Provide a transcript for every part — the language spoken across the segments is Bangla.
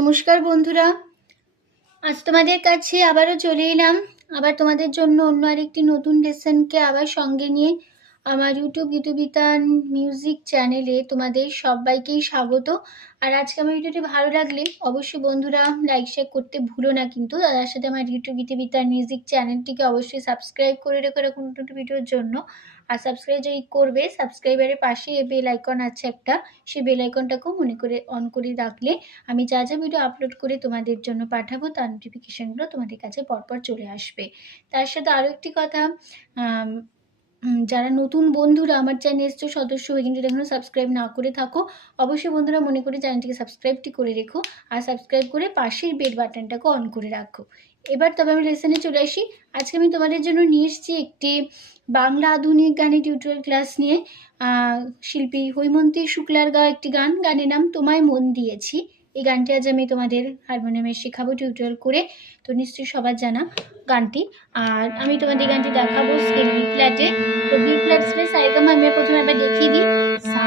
নমস্কার বন্ধুরা, আজ তোমাদের কাছে আবারও চলে এলাম। আবার তোমাদের জন্য অন্য আরেকটি নতুন লেসনকে আবার সঙ্গে নিয়ে আমার ইউটিউব গীতবিতান মিউজিক চ্যানেলে তোমাদের সবাইকেই স্বাগত। আর আজকে আমার ভিডিওটি ভালো লাগলে অবশ্যই বন্ধুরা লাইক শেয়ার করতে ভুলো না, কিন্তু তার সাথে আমার ইউটিউব গীতবিতান মিউজিক চ্যানেলটিকে অবশ্যই সাবস্ক্রাইব করে রেখো এরকম নতুন ভিডিওর জন্য। আর সাবস্ক্রাইব যদি করবে, সাবস্ক্রাইবারের পাশে বেল আইকন আছে একটা, সেই বেল আইকনটাকেও মনে করে অন করে রাখলে আমি যা যা ভিডিও আপলোড করে তোমাদের জন্য পাঠাবো তার নোটিফিকেশানগুলো তোমাদের কাছে পরপর চলে আসবে। তার সাথে আরও একটি কথা, যারা নতুন বন্ধুরা আমার চ্যানেল এসছো সদস্য হয়ে কিন্তু এখনো সাবস্ক্রাইব না করে থাকো, অবশ্যই বন্ধুরা মনে করে চ্যানেলটিকে সাবস্ক্রাইবটি করে রেখো আর সাবস্ক্রাইব করে পাশের বেল বাটনটাকে অন করে রাখো। এবার তবে আমি লেসনে চলে আসি। আজকে আমি তোমাদের জন্য নিয়ে এসেছি একটি বাংলা আধুনিক গানের টিউটোরিয়াল ক্লাস নিয়ে। শিল্পী হৈমন্তী শুক্লার গাওয়া একটি গান, গানের নাম তোমায় মন দিয়েছি। এই গানটি আজ আমি তোমাদের হারমোনিয়ামে শেখাবো টিউটোরিয়াল করে, তো নিশ্চয়ই সবার জানা গানটি। আর আমি তোমাদের গানটি দেখাবো স্কেল বি ফ্ল্যাটে। তো বি ফ্ল্যাট স্কেলে সারেগামা আমি প্রথমে একবার দেখিয়ে দিই। সা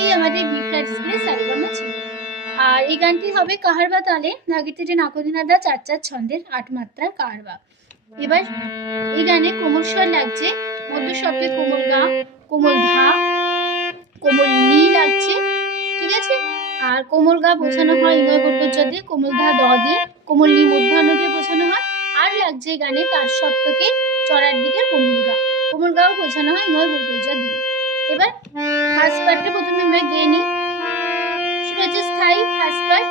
এই আমাদের বি ফ্ল্যাট স্কেলে সারেগামা ছিল। আর এই গানটি হবে কাহারবা তালে, নাগিতেটে নাকদিনাদা 4/4 ছন্দের 8 মাত্রার কাহারবা। এবার এই গানে কোমল স্বর লাগছে, মধ্য শব্দে কোমল গা, কোমল ধা, কোমল নি লাগছে, ঠিক আছে। আর কোমল গা বোঝানো হয় ইগয় বর্গজ দিয়ে, কোমল ধা দ দিয়ে, কোমল নি মধ্যাহ্ন দিয়ে বোঝানো হয়। আর লাগছে এই গানে তার সপ্তকে চড়ার দিকে কোমল গা, কোমল গাও বোঝানো হয় ইগয় বর্গজ দিয়ে। এবার ফার্স্ট পার্টে প্রথমে আমরা গেয়ে নিই। সেটা হচ্ছে স্থায়ী ফার্স্ট পার্ট।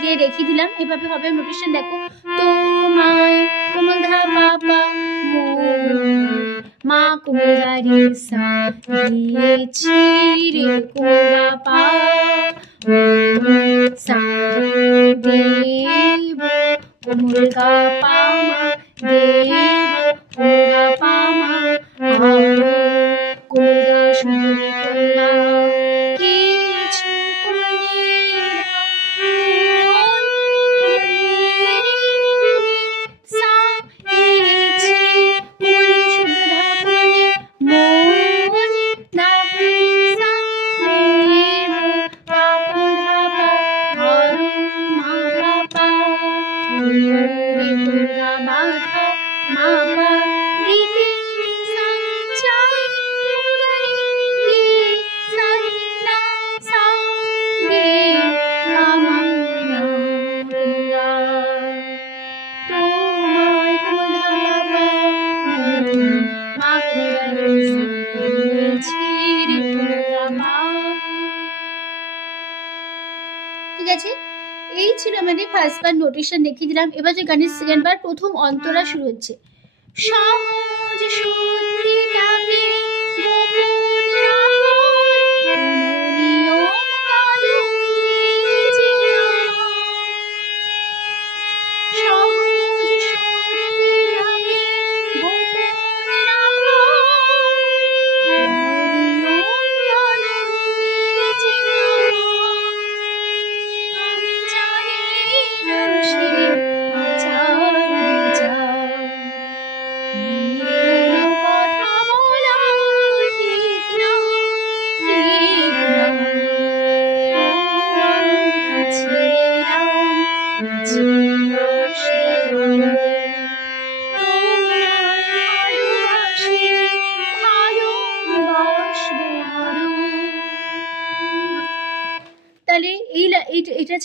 গিয়ে রেখে দিলাম, এভাবে হবে নোটেশন। দেখো, তোমায় কোমল ধা পা পা মা কোমল গা রে সা দিয়েছি রে কোমল পা সা দেব কোমল গা পা মা দেব কোমল গা পা মা কোমল গা সুন্দরী কোমল গা এই ছিল আমাদের ফার্স্ট বার নোটেশন দেখিয়ে দিলাম। এবার যে গানের সেকেন্ড বার প্রথম অন্তরা শুরু হচ্ছে। সহজ সত্যিটাকে গোপন রাখো, নিয়ম কানুন যে সহজ সত্যিটাকে গোপন রাখো, নিয়ম কানুন যে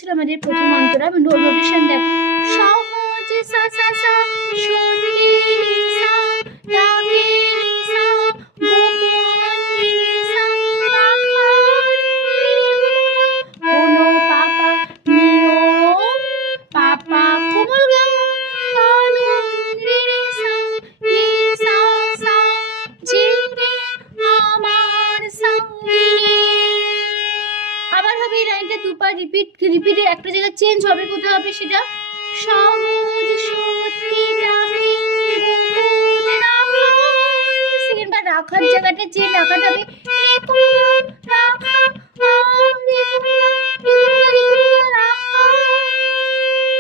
ছিল আমাদের প্রথম অন্তরা। নোটেশন দেখো, সহজ সা সা সা সন্ধি নি সা ডাকে নি সা গোপন নি সা রাখার কোনো পাপা নিয়ম পাপা কোমল গা কানুন রে রে সা নি সা সা জি রে আমার সঙ্গিনী। আবার হবে এই লাইনটা দুবার রিপিটে একটা জায়গা চেঞ্জ হবে, কোথাও হবে সেটা সহজ সত্যি ডাকে গোপন রাখার, সেকেন্ড বার রাখার জায়গাটা যে রাখাটা হবে রাখা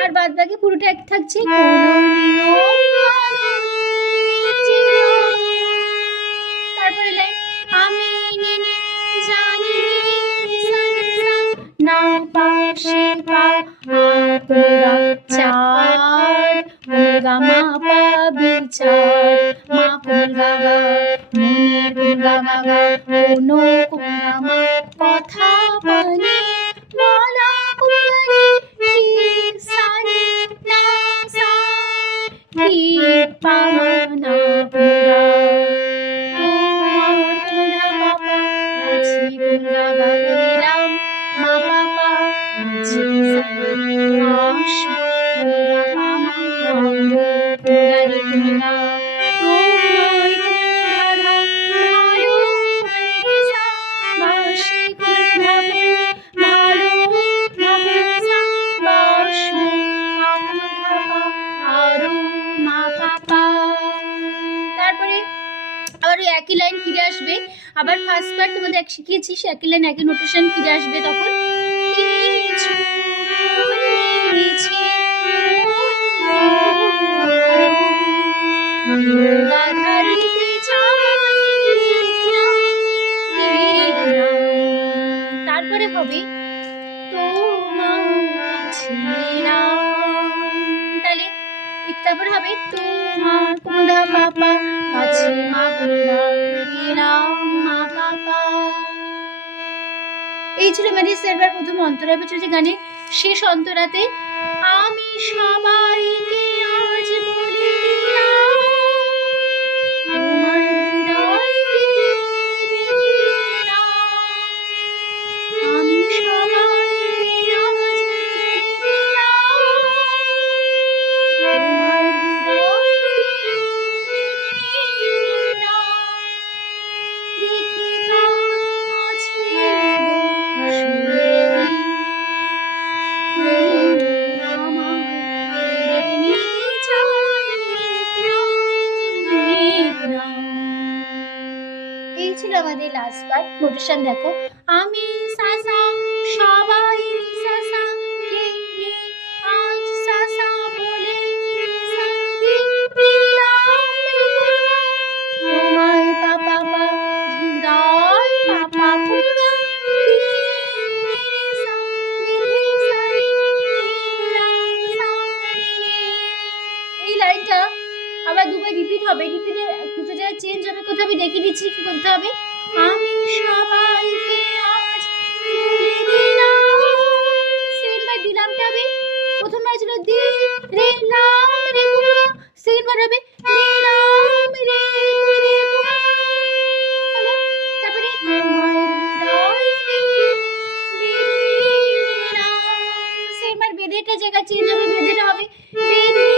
আর বাদ বাকি পুরোটা এক থাকছে তারপরে লাইন আমি নেনে জানি না পাশে পা পুরা চার পুরা মা পা বিচার মা পুরা গা মনের পুরা গা কোনো পুরা মা কথা বলে বলা পুরানি ঠিক সানি না সা ঠিক পাওনা পুরা আবার ওই একই লাইন ফিরে আসবে, আবার ফার্স্ট পার্ট তোমাদের এক শিখিয়েছি, সে একই লাইন একই নোটেশন ফিরে আসবে। তখন কিছু তারপরে হবে তাহলে তারপরে হবে তোমার কোদা পাপা কাছে মা মা পাপা। এই ছিল আমাদের সেরবার প্রথম অন্তরা। এবার চলছে গানের শেষ অন্তরাতে আমি সবাইকে আজ বলে দিলাম তোমার হৃদয়কে আমি সবাইকে আজ বলে দিলাম তোমার এই ছিল আমাদের লাস্ট পার্ট। নোটেশন দেখো আমি সাসা সবাই সাসা কে নি আজ সাসা বলে সঙ্গে দিলাম তোমায় পাপা পা হৃদয় পাপা পুরা এই লাইনটা আবার দুবার রিপিট হবে, রিপিটে দুটো জায়গায় চেঞ্জ হবে, কোথাও আমি দেখিয়ে দিচ্ছি কি করতে হবে। আমি সবাইকে আজ সেকেন্ডবার দিলামটা হবে, প্রথমবার ছিল দি রে লাম রে গুয়া, সেকেন্ডবার হবে দিলাম রে রে গুয়া, তারপরে সেকেন্ডবার বেঁধেটা জায়গা চেঞ্জ হবে, বেঁধেটা হবে বেঁধে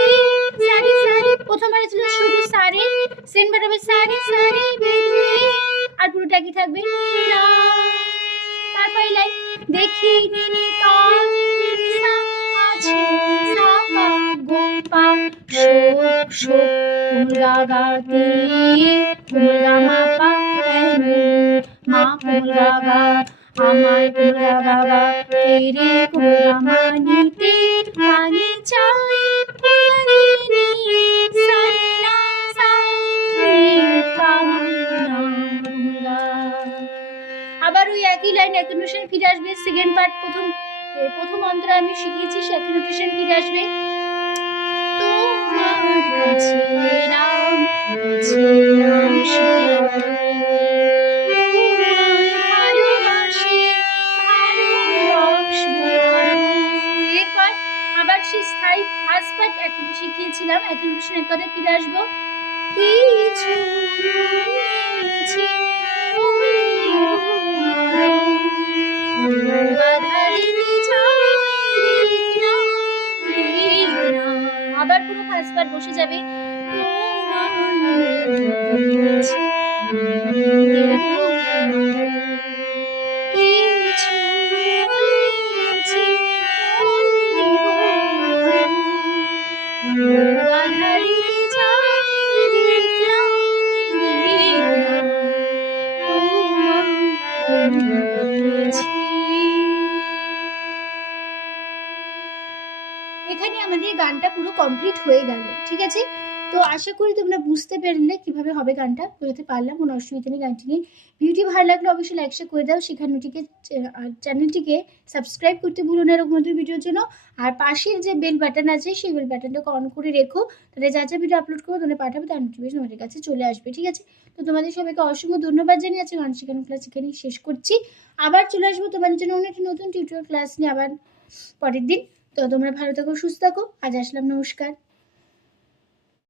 সারি সারি, প্রথমবার ছিল শুধু সারে, সেকেন্ডবার হবে সারি সারি বেঁধে আর পুরোটা কি থাকবে তারপরে লাইন দেখি নিনি কাসা আছে সাপা গোপা শোক শোক কুমগা গাতি কুমগা মাপা মা কুমগা গা আমায় কুমগা গা তেরে কুমগা মানিতে মানি চাই পারি নি সাইনা আবার ওই একই লাইন একই নোটেশন ফিরে আসবে। সেকেন্ড পার্ট প্রথম অন্তরা আমি শিখিয়েছি, সে একই নোটেশন ফিরে আসবে। তোমার কাছে রাম ভালোবাসি ভালোবাসবো কিছু নিয়েছি আবার পুরো ফার্স্ট বার বসে যাবে। এখানে আমাদের গানটা পুরো কমপ্লিট হয়ে গেল, ঠিক আছে। তো আশা করি তোমরা বুঝতে পারলে কিভাবে হবে গানটা, বোঝাতে পারলাম, কোনো অসুবিধা নেই গানটি নিয়ে। ভিডিওটি ভালো লাগলে অবশ্যই লাইক শেয়ার করে দাও, সেখানটিকে চ্যানেলটিকে সাবস্ক্রাইব করতে ভুলো না এরকম নতুন ভিডিওর জন্য। আর পাশের যে বেল বাটন আছে সেই বেল বাটনটাকে অন করে রেখো, তাহলে যা যা ভিডিও আপলোড করবো তোমাদের পাঠাবে, তার নোটিফিকেশন তোমাদের কাছে চলে আসবে, ঠিক আছে। তো তোমাদের সবাইকে অসংখ্য ধন্যবাদ জানিয়ে আছে গান শেখানো ক্লাস এখানেই শেষ করছি। আবার চলে আসবো তোমাদের জন্য অন্য একটি নতুন টিউটোরিয়াল ক্লাস নিয়ে আবার পরের দিন। তো তোমরা ভালো থাকো, সুস্থ থাকো, আজ আসলাম, নমস্কার।